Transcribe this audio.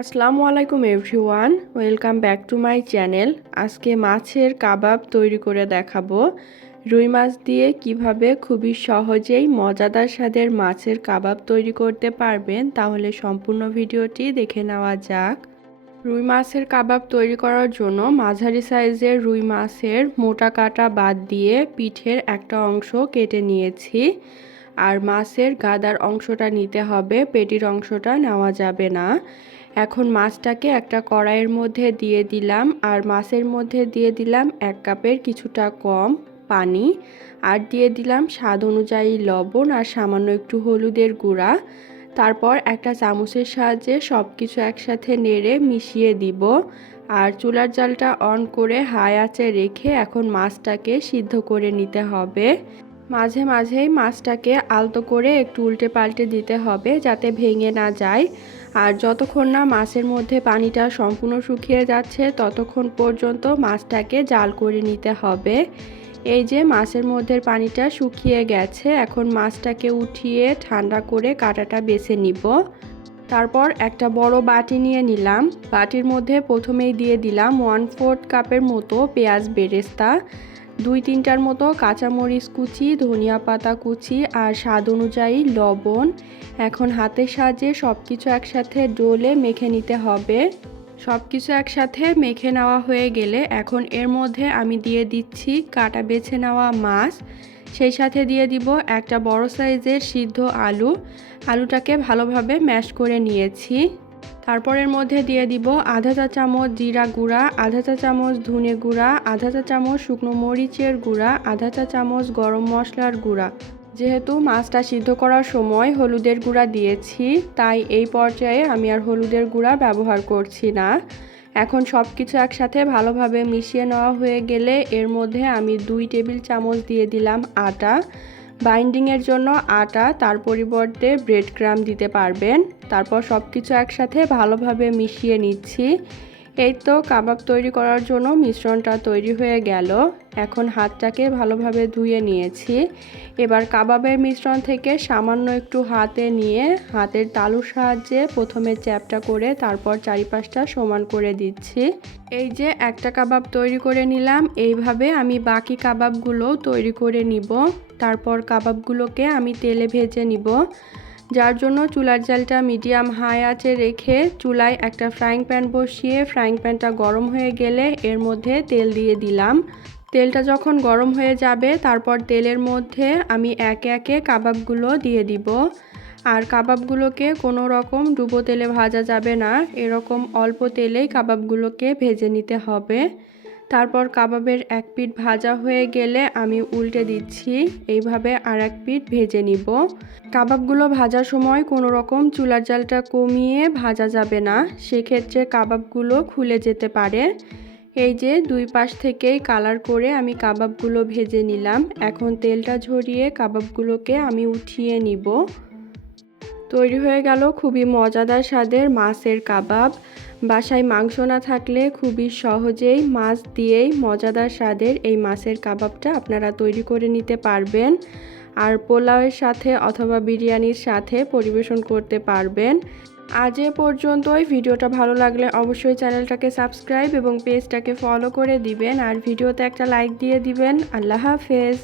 আসসালামু আলাইকুম everyone, welcome back to my channel. আজকে মাছের কাবাব তৈরি করে দেখাবো। রুই মাছ দিয়ে কিভাবে খুবই সহজেই মজাদার স্বাদের মাছের কাবাব তৈরি করতে পারবেন, তাহলে সম্পূর্ণ ভিডিওটি দেখে নেওয়া যাক। রুই মাছের কাবাব তৈরি করার জন্য মাঝারি সাইজের রুই মাছের মোটা কাটা বাদ দিয়ে পিঠের একটা অংশ কেটে নিয়েছি। আর মাছের গাদার অংশটা নিতে হবে, পেটির অংশটা নেওয়া যাবে না। এখন মাছটাকে একটা কড়াইয়ের মধ্যে দিয়ে দিলাম, আর মাছের মধ্যে দিয়ে দিলাম 1 কাপের কিছুটা কম পানি, আর দিয়ে দিলাম স্বাদ অনুযায়ী লবণ আর সামান্য একটু হলুদের গুঁড়া। তারপর একটা চামচের সাহায্যে সব কিছু একসাথে নেড়ে মিশিয়ে দিব। আর চুলার জালটা অন করে হাই আঁচে রেখে এখন মাছটাকে সিদ্ধ করে নিতে হবে। মাঝে মাঝেই মাছটাকে আলতো করে একটু উল্টে পাল্টে দিতে হবে যাতে ভেঙে না যায়। আর যতক্ষণ না মাছের মধ্যে পানিটা সম্পূর্ণ শুকিয়ে যাচ্ছে ততক্ষণ পর্যন্ত মাছটাকে জাল করে নিতে হবে। এই যে মাছের মধ্যে পানিটা শুকিয়ে গেছে, এখন মাছটাকে উঠিয়ে ঠান্ডা করে কাঁটাটা বেছে নিব। তারপর একটা বড় বাটি নিয়ে নিলাম। বাটির মধ্যে প্রথমেই দিয়ে দিলাম 1/4 কাপের মতো পেঁয়াজ বেরেস্তা, 2-3টার মতো কাঁচামরিচ কুচি, ধনিয়া পাতা কুচি আর স্বাদ অনুযায়ী লবণ। এখন হাতের সাহায্যে সব কিছু একসাথে ডলে মেখে নিতে হবে। সব কিছু একসাথে মেখে নেওয়া হয়ে গেলে এখন এর মধ্যে আমি দিয়ে দিচ্ছি কাটা বেছে নেওয়া মাছ, সেই সাথে দিয়ে দিব একটা বড় সাইজের সিদ্ধ আলুটাকে ভালোভাবে ম্যাশ করে নিয়েছি। তারপর এর মধ্যে দিয়ে দিব আধা চা চামচ জিরা গুঁড়া, আধা চা চামচ ধনে গুঁড়া, আধা চা চামচ শুকনো মরিচের গুঁড়া, আধা চা চামচ গরম মশলার গুঁড়া। যেহেতু মাছটা সিদ্ধ করার সময় হলুদের গুঁড়া দিয়েছি, তাই এই পর্যায়ে আমি আর হলুদের গুঁড়া ব্যবহার করছি না। এখন সব কিছু একসাথে ভালোভাবে মিশিয়ে নেওয়া হয়ে গেলে এর মধ্যে আমি 2 টেবিল চামচ দিয়ে দিলাম আটা। বাইন্ডিংয়ের জন্য আটা, তার পরিবর্তে ব্রেড ক্রাম্ব দিতে পারবেন। তারপর সব কিছু একসাথে ভালোভাবে মিশিয়ে নিচ্ছি। এই তো কাবাব তৈরি করার জন্য মিশ্রণটা তৈরি হয়ে গেল। এখন হাতটাকে ভালোভাবে ধুয়ে নিয়েছি। এবার কাবাবের মিশ্রণ থেকে সামান্য একটু হাতে নিয়ে হাতের তালুর সাহায্যে প্রথমে চ্যাপটা করে তারপর চারিপাশটা সমান করে দিচ্ছি। এই যে একটা কাবাব তৈরি করে নিলাম, এইভাবে আমি বাকি কাবাবগুলো তৈরি করে নিব। তারপর কাবাবগুলোকে আমি তেলে ভেজে নিব, যার জন্য চুলার জালটা মিডিয়াম হাই আঁচে রেখে চুলায় একটা ফ্রাইং প্যান বসিয়ে ফ্রাইং প্যানটা গরম হয়ে গেলে এর মধ্যে তেল দিয়ে দিলাম। তেলটা যখন গরম হয়ে যাবে তারপর তেলের মধ্যে আমি একে একে কাবাবগুলো দিয়ে দিব। আর কাবাবগুলোকে কোনো রকম ডুবো তেলে ভাজা যাবে না, এরকম অল্প তেলেই কাবাবগুলোকে ভেজে নিতে হবে। তারপর কাবাবের এক পিঠ ভাজা হয়ে গেলে আমি উল্টে দিচ্ছি, এইভাবে আর এক পিঠ ভেজে নিব। কাবাবগুলো ভাজার সময় কোনো রকম চুলার জালটা কমিয়ে ভাজা যাবে না, সেক্ষেত্রে কাবাবগুলো খুলে যেতে পারে। এই যে দুই পাশ থেকেই কালার করে আমি কাবাবগুলো ভেজে নিলাম। এখন তেলটা ঝরিয়ে কাবাবগুলোকে আমি উঠিয়ে নিব। তৈরি হয়ে গেল খুবই মজাদার স্বাদের মাছের কাবাব। বাসায় মাংস না থাকলে খুবই সহজেই মাছ দিয়েই মজাদার স্বাদের এই মাছের কাবাবটা আপনারা তৈরি করে নিতে পারবেন। আর পোলাওয়ের সাথে অথবা বিরিয়ানির সাথে পরিবেশন করতে পারবেন। আজ এ পর্যন্তই। ভিডিওটা ভালো লাগলে অবশ্যই চ্যানেলটাকে সাবস্ক্রাইব এবং পেজটাকে ফলো করে দিবেন, আর ভিডিওতে একটা লাইক দিয়ে দিবেন। আল্লাহ হাফেজ।